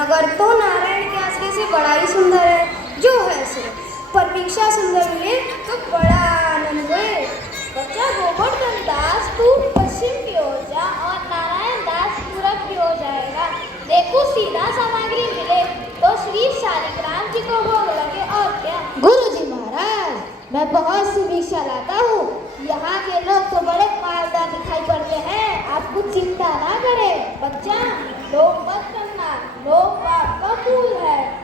नगर तो नारायण के आश्रय से बड़ा ही सुंदर है, जो है सो, पर भिक्षा सुंदर मिले तो बड़ा आनंद है। बच्चा गोवर्धन दास तू पश्चिम की ओर जा और नारायण दास पूरब की ओर जाएगा। देखो सीधा सामग्री मिले तो श्री शालिग्राम जी को भोग लगे और क्या। गुरुजी महाराज, मैं बहुत सी भिक्षा लाता हूँ। यहाँ के लोग तो बड़े मालदार दिखाई पड़ते हैं, आप कुछ चिंता ना करें। बच्चा लोभ मत करना, लोभ पाप का मूल है।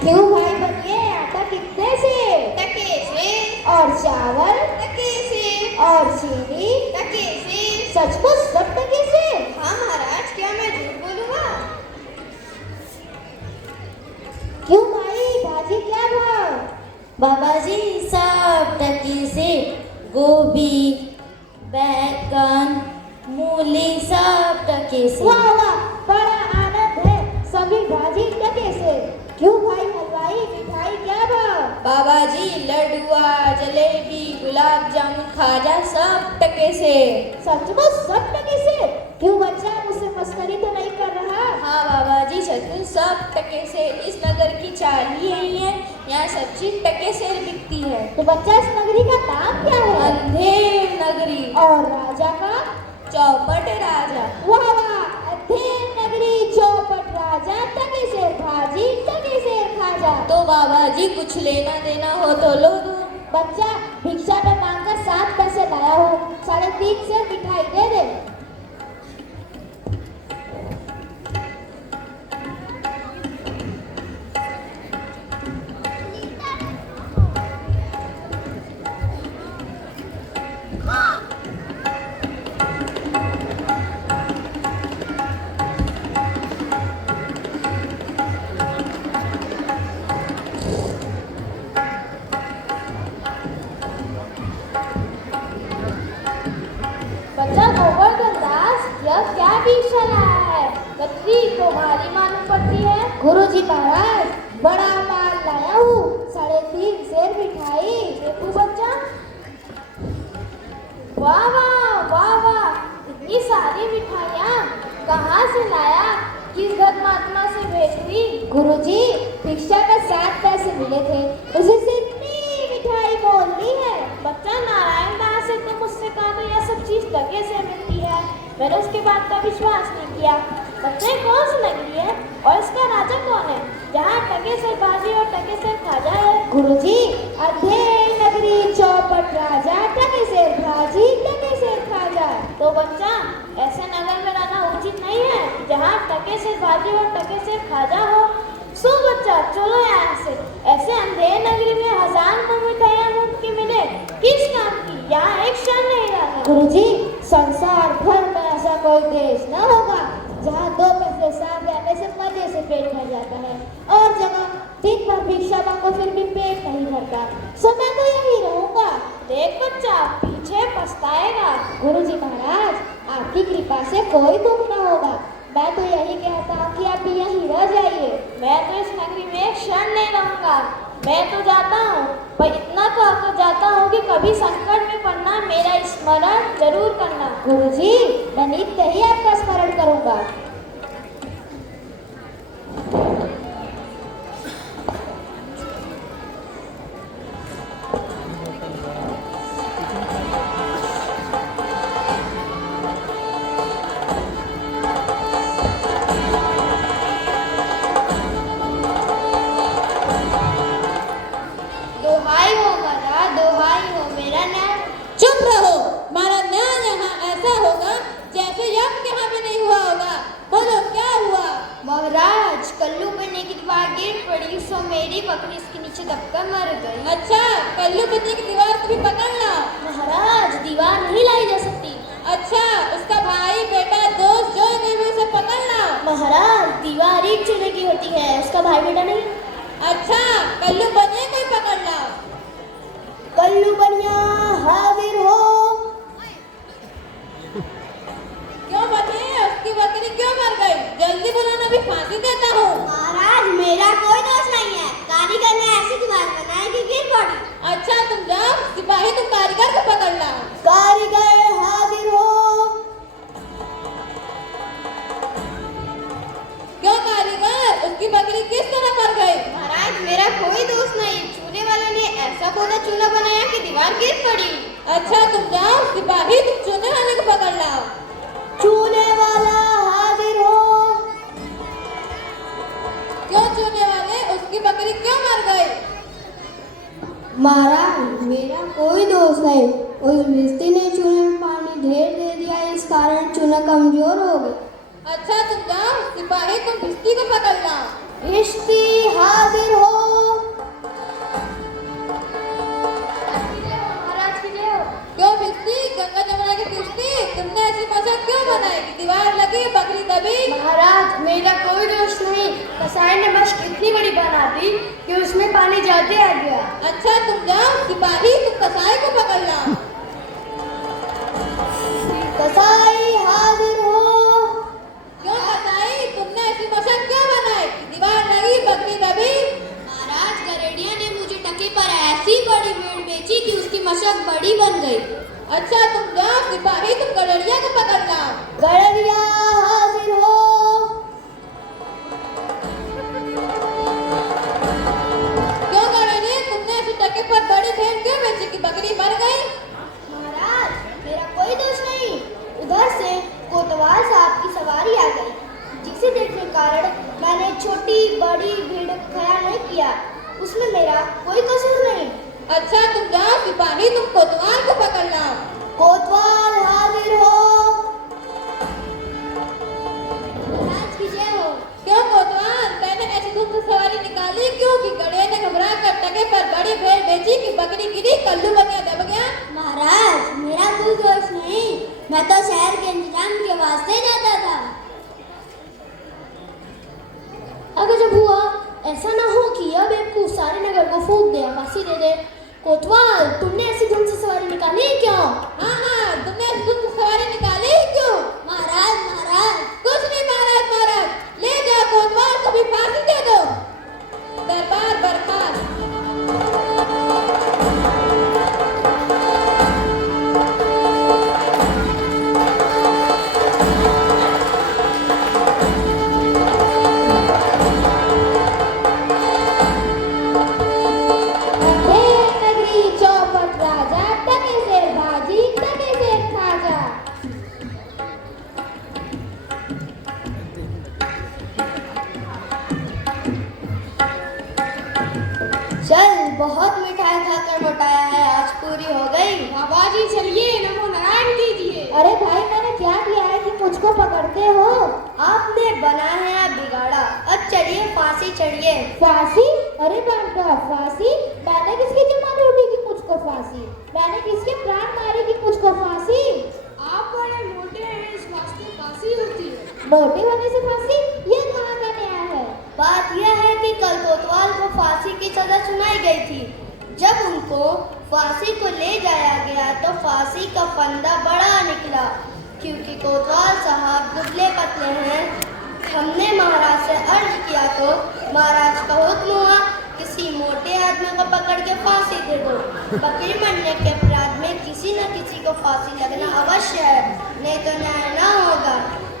क्यों भाई बनिए, आटा कितने से? टके से, और चावल? टके से, और चीनी? टके से। सचमुच सब टके से? हाँ महाराज, क्या मैं झूठ बोलूँगा? क्यों भाई, भाजी क्या भाव? बाबा जी सब टके से, गोभी, बैगन, मूली सब टके से। वाह वाह, बड़ा आनंद है, सभी भाजी टके से। क्यों भाई हलवाई, मिठाई क्या भाव? बाबा जी लड्डुआ, जलेबी, गुलाब जामुन, खाजा सब टके से। सचमुच सब टके से? क्यों बच्चा मुझसे मस्करी तो नहीं कर रहा? हाँ बाबा जी, सचमुच सब टके से। इस नगर की चाल ही यही है, यहाँ सब चीज टके से बिकती है। तो बच्चा इस नगरी का नाम क्या है? अंधेर नगरी। और राजा का? चौपट राजा। वाह वाह, अंधेर नगरी, चौपट राजा, टके से भाजी, टके से खाजा। तो बाबा जी कुछ लेना देना हो तो लो दो। बच्चा भिक्षा में मांगकर 7 पैसे लाया हूँ, 3.5 से मिठाई दे दे। बच्चा गोवर्धन दास यह क्या भिक्षा लाया है? कतरी तो भारी मालूम पड़ती है। गुरुजी महाराज, बड़ा माल लाया हूँ, 3.5 सेर मिठाई। देखो बच्चा, वाह वाह वाह वाह, इतनी सारी मिठाइयाँ कहाँ से लाया? किस धर्मात्मा से भेंट हुई? गुरुजी, भिक्षा में 7 पैसे मिले थे, उसी से इतनी मिठाई मोल ली है। बच्चा नारायण दास से तो मुझसे कहा तो यह सब चीज टके से मिलती है, मैंने उसके बात का विश्वास नहीं किया। बच्चे कौन सी नगरी है और इसका राजा कौन है जहाँ टके से भाजी और टके से खाजा है? गुरुजी, अंधेर नगरी, चौपट राजा, टके से भाजी, टके से खाजा। तो बच्चा ऐसे नगर में रहना उचित नहीं है जहाँ टके से भाजी और टके से खाजा हो। सो बच्चा चलो यहाँ से, ऐसे अंधेर नगरी में 1000 मिठाइयाँ मुफ्त की मिले, किस काम की? यहाँ एक क्षण नहीं रहना। गुरुजी, संसार भर में ऐसा कोई देश न होगा जहाँ 2 पैसे साथ आने से मजे से पेट भर जाता है, और जगह दिन भर भिक्षा मांगो फिर भी पेट नहीं भरता। सो मैं तो यही रहूंगा। देख बच्चा, पीछे पछताएगा। गुरुजी महाराज, आपकी कृपा से कोई दुख न होगा। मैं तो यही कहता हूँ कि आप भी यहीं रह जाइए। मैं तो इस नगरी में एक क्षण नहीं रहूंगा, मैं तो जाता हूँ, पर इतना कहकर जाता हूँ कि कभी संकट में पड़ना मेरा स्मरण जरूर करना। गुरुजी, मैं नित्य ही आपका स्मरण करूंगा। दोहाई हो महाराज, दोहाई हो, मेरा न्याय। चुप रहो, हमारा न्याय यहाँ ऐसा होगा जैसे यम के यहाँ भी नहीं हुआ होगा। बोलो क्या हुआ? महाराज, कल्लू बनने की दीवार गिर पड़ी, सो मेरी बकरी इसके नीचे दबकर मर गई। अच्छा, कल्लू बन्नी की दीवार को भी पकड़ना। महाराज दीवार नहीं लाई जा सकती। अच्छा, उसका भाई बेटा दोस्त जो गए हुए उसे पकड़ना। महाराज दीवार एक चूल्हे की होती है, उसका भाई बेटा नहीं। अच्छा, कल्लू बनिया को ही पकड़ना। कल्लू बनिया हाजिर हो। अच्छा तुम जाओ, सिपाही तुम चूने वाले को पकड़ लाओ। चूने वाला हाजिर हो। क्यों चूने वाले, उसकी बकरी क्यों मर गई? महाराज, मेरा कोई दोष नहीं। उस भिश्ती ने चूने में पानी ढेर दे दिया, इस कारण चूना कमजोर हो गया। अच्छा तुम जाओ, सिपाही तुम भिश्ती को पकड़ लाओ। भिश्ती हाजिर हो। महाराज की जय हो। क्यों भिश्ती, गंगा जमुना की किश्ती, तुमने ऐसी पोशाक क्यों बनाई कि दीवार लगी बकरी दबी? महाराज, मेरा कोई दोष नहीं। कसाई ने बस इतनी बड़ी बना दी कि उसमें पानी ज्यादा आ गया। अच्छा तुम जाओ, सिपाही तुम कसाई को पकड़ लाओ। कसाई हाजिर हो। क्यों कसाई, तुमने ऐसी पोशाक क्यों बनाई कि दीवार लगी बकरी दबी? महाराज, गरेडिया ने मुझे टके पर ऐसी बड़ी भेड़ बेची कि उसकी मशक बड़ी बन गई। अच्छा तुम जाओ, सिपाही तुम गड़ेड़िया को पकड़ लाओ। गड़रिया हाजिर हो। क्यों गड़ेड़िया, तुमने ऐसे टके पर बड़ी भेड़ क्यों बेची कि बकरी मर गई? महाराज, मेरा कोई दोष नहीं। उधर से कोतवाल साहब की सवारी आ गई, जिसे देखने के कारण मैंने छोटी बड़ी भीड़ का ख्याल नहीं किया। उसमें मेरा कोई कसूर नहीं। अच्छा तुम जाओ, सिपाही तुम कोतवाल को पकड़ लाओ। कोतवाल हाजिर हो। महाराज की जय हो। क्यों कोतवाल, मैंने ऐसी धूप से सवारी निकाली क्यों कि गड़े ने घबरा कर टके पर बड़ी भेड़ बेची कि बकरी गिरी, कल्लू बनिया दब गया? महाराज, मेरा कोई दोष नहीं। मैं तो शहर के इंतजाम के वास्ते जाता था। अगर जब हुआ, ऐसा ना हो कि यह बेवकूफ सारे नगर को फूंक दे, फांसी दे दे। कोतवाल, तुमने ऐसी धुन से सवारी निकाली क्यों? हाँ, तुमने ऐसी धूप से सवारी निकाली क्यों? महाराज, कुछ नहीं महाराज, ले जाओ कोतवाल को भी फांसी दे दो। दरबार बर्खास्त। चौपट राजा, टके से भाजी, टके से खाजा। चल, बहुत मिठाई खाकर मोटाया है, आज पूरी हो गई। बाबा जी चलिए, नमो नारायण कीजिए। अरे भाई, मैंने क्या किया है कि मुझको पकड़ते हो? आपने बनाया है बिगाड़ा, अब चलिए फांसी चढ़िए। फांसी? अरे बाबा, फांसी? मैंने किसकी जमा लूटी कि मुझको फांसी? मैंने किसके प्राण मारे कि मुझको फांसी? आप बड़े मोटे हैं, इस वास्ते फांसी होती है। मोटे होने से फांसी? ये कहाँ का न्याय है? बात यह है कि कल कोतवाल को फांसी की सजा सुनाई गई थी। जब उनको फांसी को ले जाया गया तो फांसी का फंदा बड़ा निकला, क्योंकि कोतवाल साहब दुबले पतले हैं। हमने महाराज से अर्ज किया तो महाराज का हुक्म हुआ, किसी मोटे आदमी को पकड़ के फांसी दे दो। बकरी मरने के अपराध में किसी न किसी को फांसी लगना अवश्य है, नहीं तो न्याय न होगा।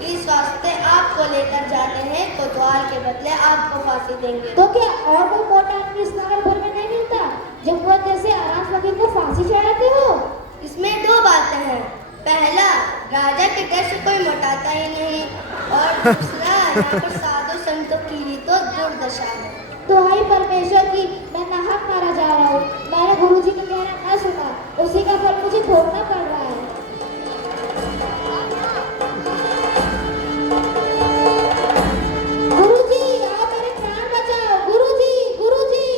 इस वास्ते आपको लेकर जाते हैं, कोतवाल के बदले आपको फांसी देंगे। तो क्या और कोई मोटा आदमी इस नगर भर में नहीं मिलता जब वो जैसे आराम फकीर को फांसी चढ़ाते हो? इसमें दो बातें हैं। पहला, राजा के डर से कोई मोटाता ही नहीं, और दूसरा, यहाँ पर साधु संतों की ही तो दुर्दशा है। दुहाई परमेश्वर की, मैं नाहक मारा जा रहा हूँ। मैंने गुरुजी का कहना न सुना, उसी का फल मुझे भोगना पड़ रहा है। गुरुजी, आप मेरे प्राण बचाओ। गुरुजी, गुरुजी।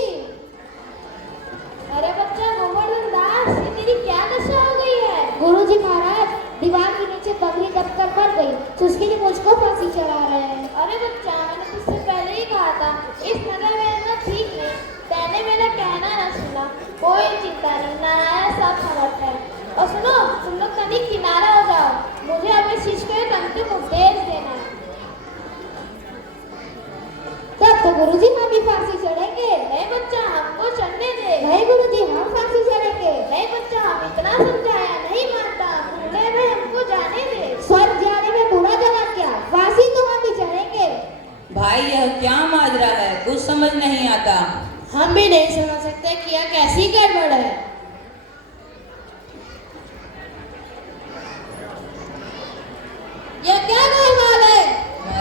अरे बच्चा गोवर्धन दास, ये तेरी क्या दशा हो गई है? गुरुजी महाराज, दीवार के नीचे बकरी दबकर मर गई, तो उसके लिए मुझको फांसी चढ़ा रहे हैं। अरे बच्चा, मैंने तुझसे पहले ही कहा था, इस नगर में रहना ठीक नहीं। मैंने मेरा कहना न सुना। कोई चिंता नहीं, नारायण सब समर्थ है। और सुनो, तुम लोग तनिक किनारा हो जाओ, मुझे अपने शिष्य को एक अंतिम उपदेश देना है। तब तो गुरुजी हम भी फांसी चढ़ेंगे। नहीं बच्चा, हमको चढ़ने दे। नहीं गुरुजी, हम फांसी चढ़ेंगे। नहीं बच्चा, हम इतना समझाया नहीं मानता, बूढ़े में हमको जाने दे। स्वर्ग जाने में बुरा जगह क्या, फांसी तो हम भी चढ़ेंगे। भाई यह क्या माजरा है, कुछ समझ नहीं आता। हम भी नहीं समझ सकते कि यह कैसी गड़बड़ है।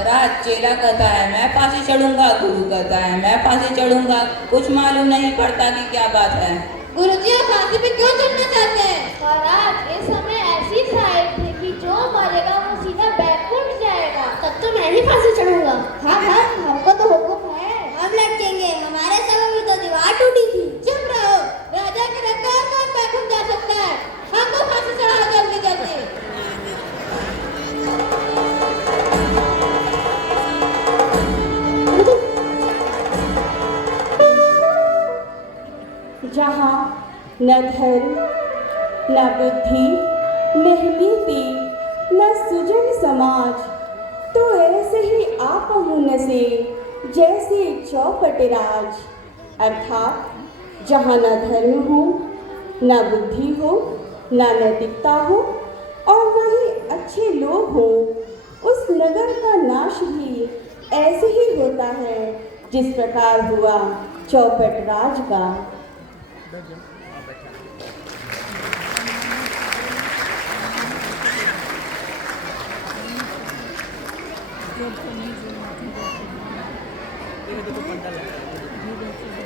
महाराज चेला कहता है मैं फांसी चढ़ूंगा, गुरु कहता है मैं फांसी चढ़ूंगा, कुछ मालूम नहीं पड़ता कि क्या बात है। गुरुजी आप फांसी पे क्यों चढ़ना चाहते हैं? महाराज इस समय ऐसी साइड थी कि जो मरेगा वो सीधा बैकुंठ जाएगा। तब तो मैं ही फांसी चढ़ूंगा। हाँ हाँ, हमको तो हुक्म है। हम लटकेंगे, हमारे समय में तो दीवार टूटी थी। चुप रहो, राजा के रखकर कौन बैकुंठ जा सकता है? हमको फांसी चढ़ाओ जल्दी जल्दी। जहाँ न धर्म न बुद्धि न नीति न सुजन समाज, तो ऐसे ही आप से जैसे चौपट राज। अर्थात जहाँ न धर्म हो न बुद्धि हो न नैतिकता हो और वही अच्छे लोग हो, उस नगर का नाश भी ऐसे ही होता है जिस प्रकार हुआ चौपट राज का।